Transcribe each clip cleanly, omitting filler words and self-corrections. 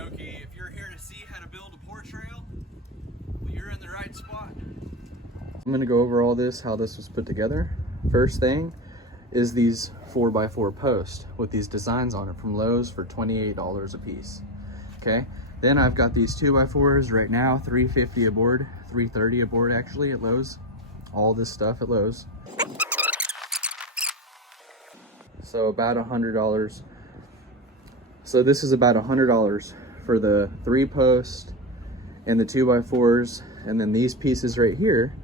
okie. If you're here to see how to build a porch rail, well, you're in the right spot. I'm gonna go over all this, how this was put together. First thing is these 4x4 posts with these designs on it from Lowe's for $28 a piece. Okay, then I've got these 2x4s right now, $3.50 a board, $3.30 a board actually at Lowe's. All this stuff at Lowe's. So about $100. So this is about $100 for the 3 posts and the 2x4s, and then these pieces right here,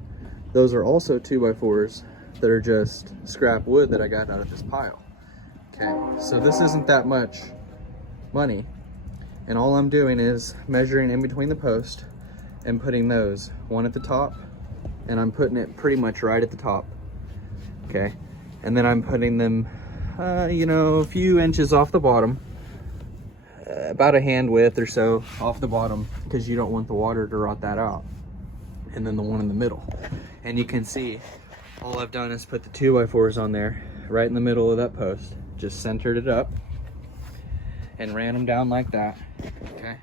those are also 2x4s that are just scrap wood that I got out of this pile. Okay, so this isn't that much money, and all I'm doing is measuring in between the post and putting those one at the top, and I'm putting it pretty much right at the top. Okay, and then I'm putting them you know, a few inches off the bottom, about a hand width or so off the bottom, because you don't want the water to rot that out. And then the one in the middle, and you can see all I've done is put the 2x4s on there right in the middle of that post, just centered it up and ran them down like that. Okay,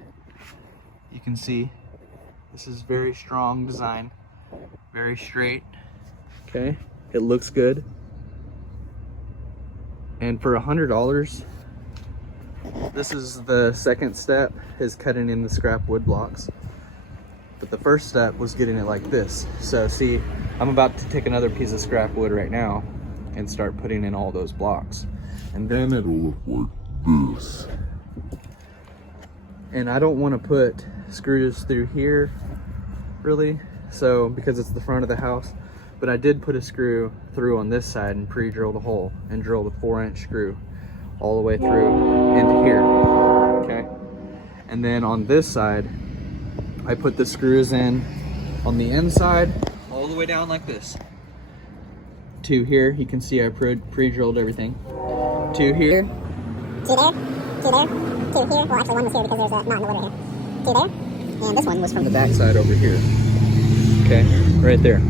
you can see this is very strong design, very straight. Okay, it looks good. And for $100, this is the second step, is cutting in the scrap wood blocks. But the first step was getting it like this. So see, I'm about to take another piece of scrap wood right now and start putting in all those blocks. And then it'll look like this. And I don't want to put screws through here, really, so because it's the front of the house. But I did put a screw through on this side and pre-drilled a hole and drilled a 4-inch screw all the way through into here. Okay, and then on this side I put the screws in on the inside all the way down like this to here. You can see I pre-drilled everything to here, to there, to there, to here. Well, actually one was here because there's a knot in the wood right here. To there, and this one was from the back side over here. Okay, right there.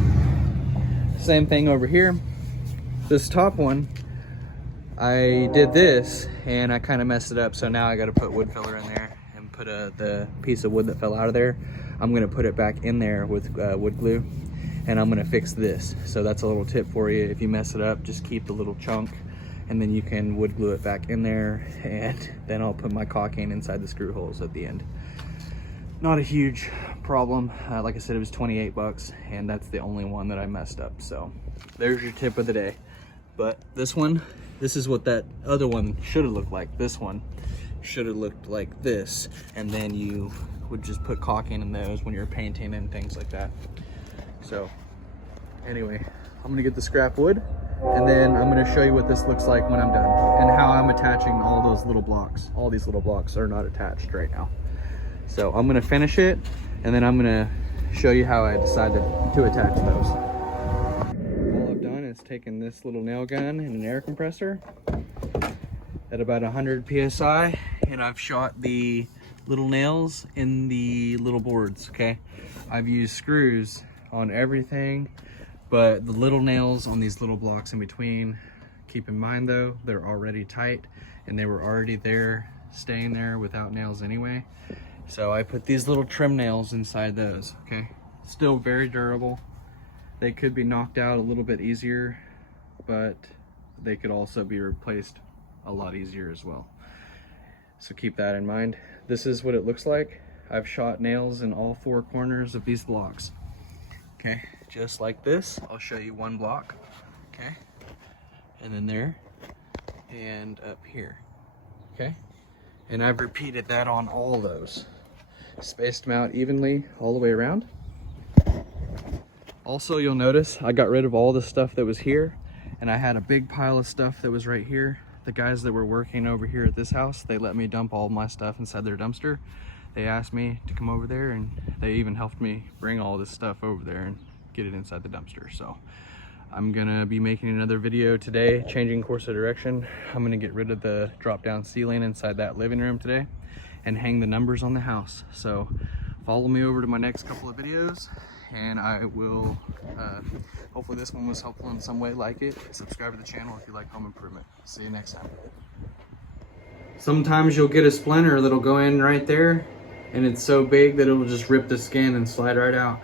Same thing over here. This top one, I did this and I kind of messed it up, so now I got to put wood filler in there and put the piece of wood that fell out of there. I'm going to put it back in there with wood glue, and I'm going to fix this. So that's a little tip for you. If you mess it up, just keep the little chunk and then you can wood glue it back in there, and then I'll put my caulking inside the screw holes at the end. Not a huge problem. Like I said, it was 28 bucks, and that's the only one that I messed up. So there's your tip of the day. But this one, this is what that other one should have looked like. This one should have looked like this, and then you would just put caulking in those when you're painting and things like that. So anyway, I'm gonna get the scrap wood, and then I'm gonna show you what this looks like when I'm done, and how I'm attaching all those little blocks. All these little blocks are not attached right now. So I'm gonna finish it, and then I'm gonna show you how I decided to attach those. All I've done is taken this little nail gun and an air compressor at about 100 PSI, and I've shot the little nails in the little boards, okay? I've used screws on everything, but the little nails on these little blocks in between, keep in mind though, they're already tight, and they were already there, staying there without nails anyway. So I put these little trim nails inside those, okay? Still very durable. They could be knocked out a little bit easier, but they could also be replaced a lot easier as well. So keep that in mind. This is what it looks like. I've shot nails in all 4 corners of these blocks. Okay, just like this. I'll show you one block, okay? And then there, and up here, okay? And I've repeated that on all those. Spaced them out evenly all the way around. Also, you'll notice I got rid of all the stuff that was here, and I had a big pile of stuff that was right here. The guys that were working over here at this house, they let me dump all my stuff inside their dumpster. They asked me to come over there, and they even helped me bring all this stuff over there and get it inside the dumpster. So I'm gonna be making another video today, changing course of direction. I'm gonna get rid of the drop-down ceiling inside that living room today and hang the numbers on the house. So follow me over to my next couple of videos, and I will, hopefully this one was helpful in some way. Like it, subscribe to the channel if you like home improvement. See you next time. Sometimes you'll get a splinter that'll go in right there, and it's so big that it'll just rip the skin and slide right out.